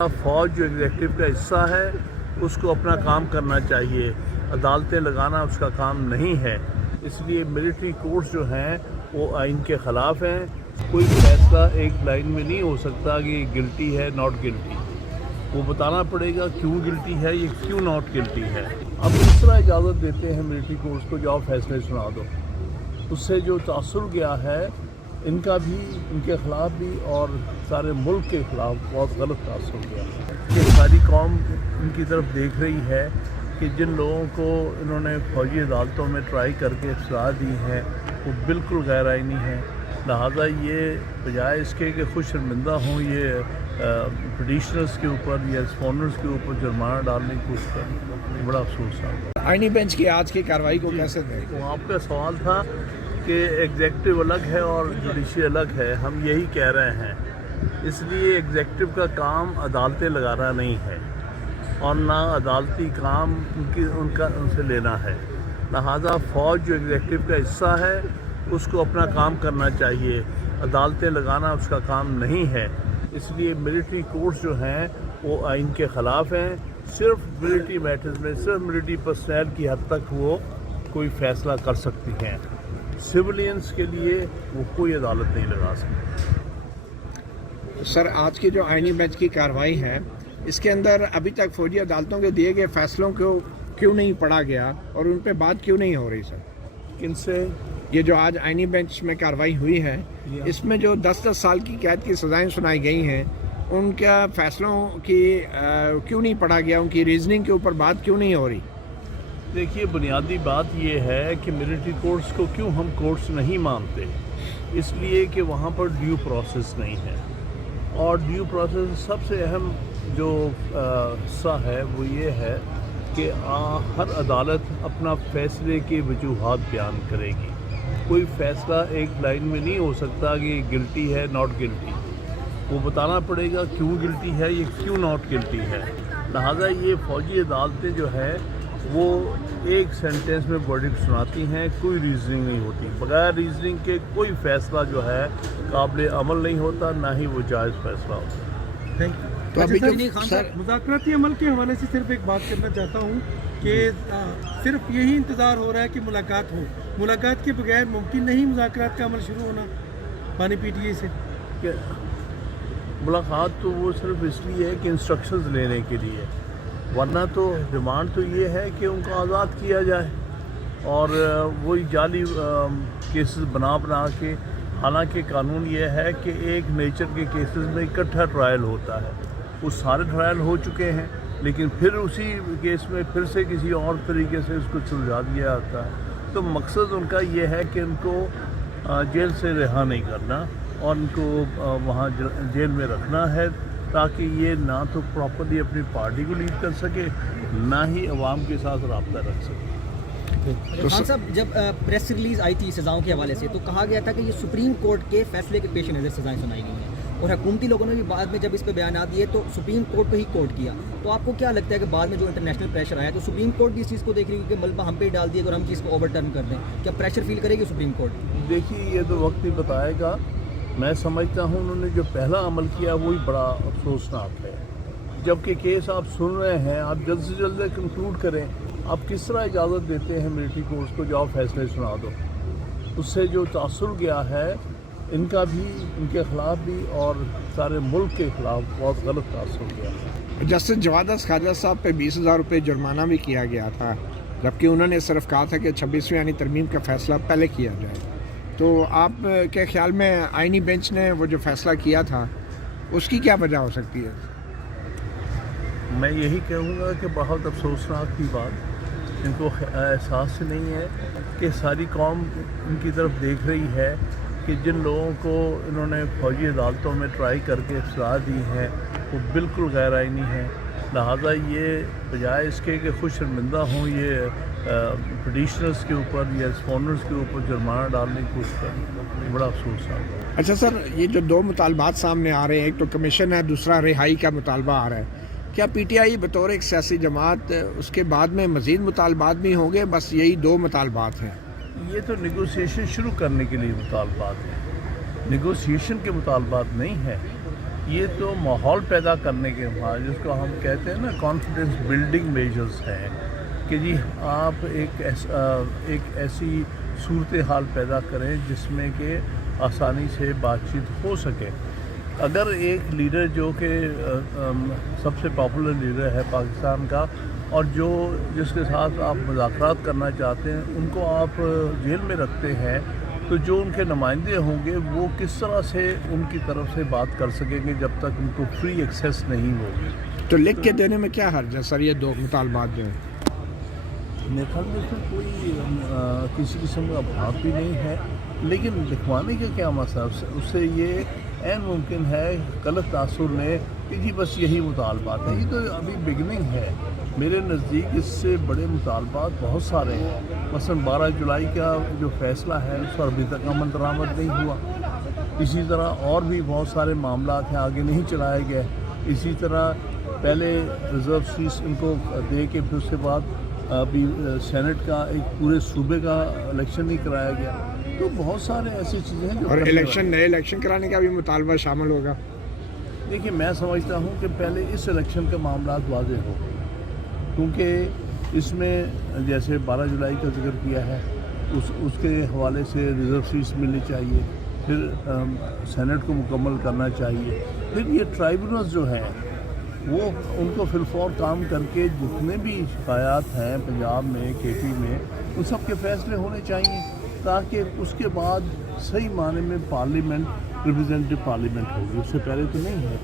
فوج جو ایگزیکٹو کا حصہ ہے اس کو اپنا کام کرنا چاہیے، عدالتیں لگانا اس کا کام نہیں ہے۔ اس لیے ملٹری کورٹس جو ہیں وہ آئین کے خلاف ہیں۔ کوئی فیصلہ ایک لائن میں نہیں ہو سکتا کہ گلٹی ہے ناٹ گلٹی، وہ بتانا پڑے گا کیوں گلٹی ہے، یہ کیوں ناٹ گلٹی ہے۔ اب اس طرح اجازت دیتے ہیں ملٹری کورٹس کو جاؤ فیصلے سنا دو، اس سے جو تاثر گیا ہے ان کا بھی، ان کے خلاف بھی اور سارے ملک کے خلاف بہت غلط تاثر گیا کہ ساری قوم ان کی طرف دیکھ رہی ہے کہ جن لوگوں کو انہوں نے فوجی عدالتوں میں ٹرائی کر کے سزا دی ہے وہ بالکل غیر آئینی ہے۔ لہٰذا یہ بجائے اس کے کہ خوش شرمندہ ہوں یہ پٹیشنرز کے اوپر یا رسپونڈنٹس کے اوپر جرمانہ ڈالنے کی کوشش کریں، بڑا افسوس ہے۔ آئینی بینچ کی آج کی کارروائی کو کیسے دیکھیں؟ وہ آپ کا سوال تھا کہ ایگزیکٹو الگ ہے اور جوڈیشری الگ ہے، ہم یہی کہہ رہے ہیں۔ اس لیے ایگزیکٹو کا کام عدالتیں لگانا نہیں ہے اور نہ عدالتی کام ان سے لینا ہے۔ لہٰذا فوج جو ایگزیکٹو کا حصہ ہے اس کو اپنا کام کرنا چاہیے، عدالتیں لگانا اس کا کام نہیں ہے۔ اس لیے ملٹری کورٹس جو ہیں وہ آئین کے خلاف ہیں۔ صرف ملٹری میٹرز میں صرف ملٹری پرسنل کی حد تک وہ کوئی فیصلہ کر سکتی ہیں، سویلینس کے لیے وہ کوئی عدالت نہیں لگا سکتی۔ سر آج کی جو آئینی بینچ کی کارروائی ہے اس کے اندر ابھی تک فوجی عدالتوں کے دیے گئے فیصلوں کو کیوں نہیں پڑھا گیا اور ان پہ بات کیوں نہیں ہو رہی سر؟ کن سے؟ یہ جو آج آئینی بینچ میں کارروائی ہوئی ہے اس میں جو 10 سال کی قید کی سزائیں سنائی گئی ہیں ان کا فیصلوں کی کیوں نہیں پڑھا گیا، ان کی ریزننگ کے اوپر بات کیوں نہیں ہو رہی؟ دیکھیے بنیادی بات یہ ہے کہ ملٹری کورٹس کو کیوں ہم کورٹس نہیں مانتے، اس لیے کہ وہاں پر ڈیو پروسیس نہیں ہے، اور ڈیو پروسیس سب سے اہم جو حصہ ہے وہ یہ ہے کہ ہر عدالت اپنا فیصلے کی وجوہات بیان کرے گی۔ کوئی فیصلہ ایک لائن میں نہیں ہو سکتا کہ گلٹی ہے ناٹ گلٹی، وہ بتانا پڑے گا کیوں گلٹی ہے، یہ کیوں ناٹ گلٹی ہے۔ لہٰذا یہ فوجی عدالتیں جو ہے وہ ایک سینٹنس میں ورڈکٹ سناتی ہیں، کوئی ریزننگ نہیں ہوتی، بغیر ریزننگ کے کوئی فیصلہ جو ہے قابل عمل نہیں ہوتا، نہ ہی وہ جائز فیصلہ ہوتا۔ تو ابھی مذاکراتی عمل کے حوالے سے صرف ایک بات کرنا چاہتا ہوں کہ صرف یہی انتظار ہو رہا ہے کہ ملاقات ہو، ملاقات کے بغیر ممکن نہیں مذاکرات کا عمل شروع ہونا بانی پی ٹی اے سے؟ کہ ملاقات تو وہ صرف اس لیے ہے کہ انسٹرکشنز لینے کے لیے، ورنہ تو ڈیمانڈ تو یہ ہے کہ ان کو آزاد کیا جائے، اور وہی جعلی کیسز بنا کے، حالانکہ قانون یہ ہے کہ ایک نیچر کے کیسز میں اکٹھا ٹرائل ہوتا ہے، وہ سارے ٹرائل ہو چکے ہیں لیکن پھر اسی کیس میں پھر سے کسی اور طریقے سے اس کو سلجھا دیا جاتا ہے۔ تو مقصد ان کا یہ ہے کہ ان کو جیل سے رہا نہیں کرنا اور ان کو وہاں جیل میں رکھنا ہے، تاکہ یہ نہ تو پراپرلی اپنی پارٹی کو لیڈ کر سکے، نہ ہی عوام کے ساتھ رابطہ رکھ سکے۔ خان صاحب، جب پریس ریلیز آئی تھی سزاؤں کے حوالے سے تو کہا گیا تھا کہ یہ سپریم کورٹ کے فیصلے کے پیش نظر سزائیں سنائی گئی ہیں، اور حکومتی لوگوں نے بھی بعد میں جب اس پہ بیانات دیے تو سپریم کورٹ کو ہی کوٹ کیا۔ تو آپ کو کیا لگتا ہے کہ بعد میں جو انٹرنیشنل پریشر آیا تو سپریم کورٹ بھی اس چیز کو دیکھ رہی ہے کہ ملبہ ہم پہ ہی ڈال دیے اور ہم چیز کو اوور ٹرن کر دیں، کیا پریشر فیل کرے گی سپریم کورٹ؟ دیکھیے یہ تو وقت ہی بتائے گا۔ میں سمجھتا ہوں انہوں نے جو پہلا عمل کیا وہی بڑا افسوسناک ہے، جبکہ کیس آپ سن رہے ہیں، آپ جلد سے جلد کنکلوڈ کریں۔ آپ کس طرح اجازت دیتے ہیں ملٹری کورٹس کو جاؤ فیصلے سنا دو، اس سے جو تاثر گیا ہے ان کا بھی، ان کے خلاف بھی اور سارے ملک کے خلاف بہت غلط تاثر گیا ہے۔ جسٹس جواد خواجہ صاحب پہ 20,000 روپے جرمانہ بھی کیا گیا تھا، جبکہ انہوں نے صرف کہا تھا کہ 26ویں یعنی ترمیم کا فیصلہ پہلے کیا جائے۔ تو آپ کے خیال میں آئینی بینچ نے وہ جو فیصلہ کیا تھا اس کی کیا وجہ ہو سکتی ہے؟ میں یہی کہوں گا کہ بہت افسوسناک کی بات، ان کو احساس نہیں ہے کہ ساری قوم ان کی طرف دیکھ رہی ہے کہ جن لوگوں کو انہوں نے فوجی عدالتوں میں ٹرائی کر کے سزا دی ہے وہ بالکل غیر آئینی ہے۔ لہٰذا یہ بجائے اس کے کہ خوش شرمندہ ہوں یہ پٹیشنرز کے اوپر یا رسپونڈنٹس کے اوپر جرمانہ ڈالنے کی کوشش کریں، بڑا افسوس ہے۔ اچھا سر، یہ جو دو مطالبات سامنے آ رہے ہیں، ایک تو کمیشن ہے، دوسرا رہائی کا مطالبہ آ رہا ہے، کیا پی ٹی آئی بطور ایک سیاسی جماعت اس کے بعد میں مزید مطالبات بھی ہوں گے؟ بس یہی دو مطالبات ہیں؟ یہ تو نیگوسیشن شروع کرنے کے لیے مطالبات ہیں، نیگوسیشن کے مطالبات نہیں ہیں۔ یہ تو ماحول پیدا کرنے کے بعد جس کو ہم کہتے ہیں نا کانفیڈنس بلڈنگ میجرز ہیں کہ جی آپ ایک ایسی صورتحال پیدا کریں جس میں کہ آسانی سے بات چیت ہو سکے. اگر ایک لیڈر جو کہ سب سے پاپولر لیڈر ہے پاکستان کا اور جس کے ساتھ آپ مذاکرات کرنا چاہتے ہیں ان کو آپ جیل میں رکھتے ہیں تو جو ان کے نمائندے ہوں گے وہ کس طرح سے ان کی طرف سے بات کر سکیں گے جب تک ان کو فری ایکسیس نہیں ہوگی. تو لکھ کے دینے میں کیا حرج ہے سر یہ 2 مطالبات جو ہیں؟ میرے خیال میں پھر کوئی کسی قسم کا بات بھی نہیں ہے لیکن لکھوانے کا کیا مسئلہ اس سے یہ عین ممکن ہے غلط تاثر لیں کہ جی بس یہی مطالبات ہیں. یہ تو ابھی بگننگ ہے. میرے نزدیک اس سے بڑے مطالبات بہت سارے ہیں. مثلا 12 جولائی کا جو فیصلہ ہے اس پر ابھی تک عمل درآمد نہیں ہوا. اسی طرح اور بھی بہت سارے معاملات ہیں آگے نہیں چلائے گئے. اسی طرح پہلے ریزرو سیٹس ان کو دے کے پھر اس کے بعد ابھی سینٹ کا ایک پورے صوبے کا الیکشن نہیں کرایا گیا. تو بہت سارے ایسی چیزیں ہیں جو اور نئے الیکشن کرانے کا بھی مطالبہ شامل ہوگا. دیکھیے میں سمجھتا ہوں کہ پہلے اس الیکشن کے معاملات واضح ہو کیونکہ اس میں جیسے 12 جولائی کا ذکر کیا ہے اس کے حوالے سے ریزرو سیٹس ملنی چاہیے. پھر سینٹ کو مکمل کرنا چاہیے. پھر یہ ٹرائبونلز جو ہیں وہ ان کو فی الفور کام کر کے جتنے بھی شکایات ہیں پنجاب میں KP میں ان سب کے فیصلے ہونے چاہیے تاکہ اس کے بعد صحیح معنی میں پارلیمنٹ ریپرزینٹیو پارلیمنٹ ہوگی. اس سے پہلے تو نہیں ہے.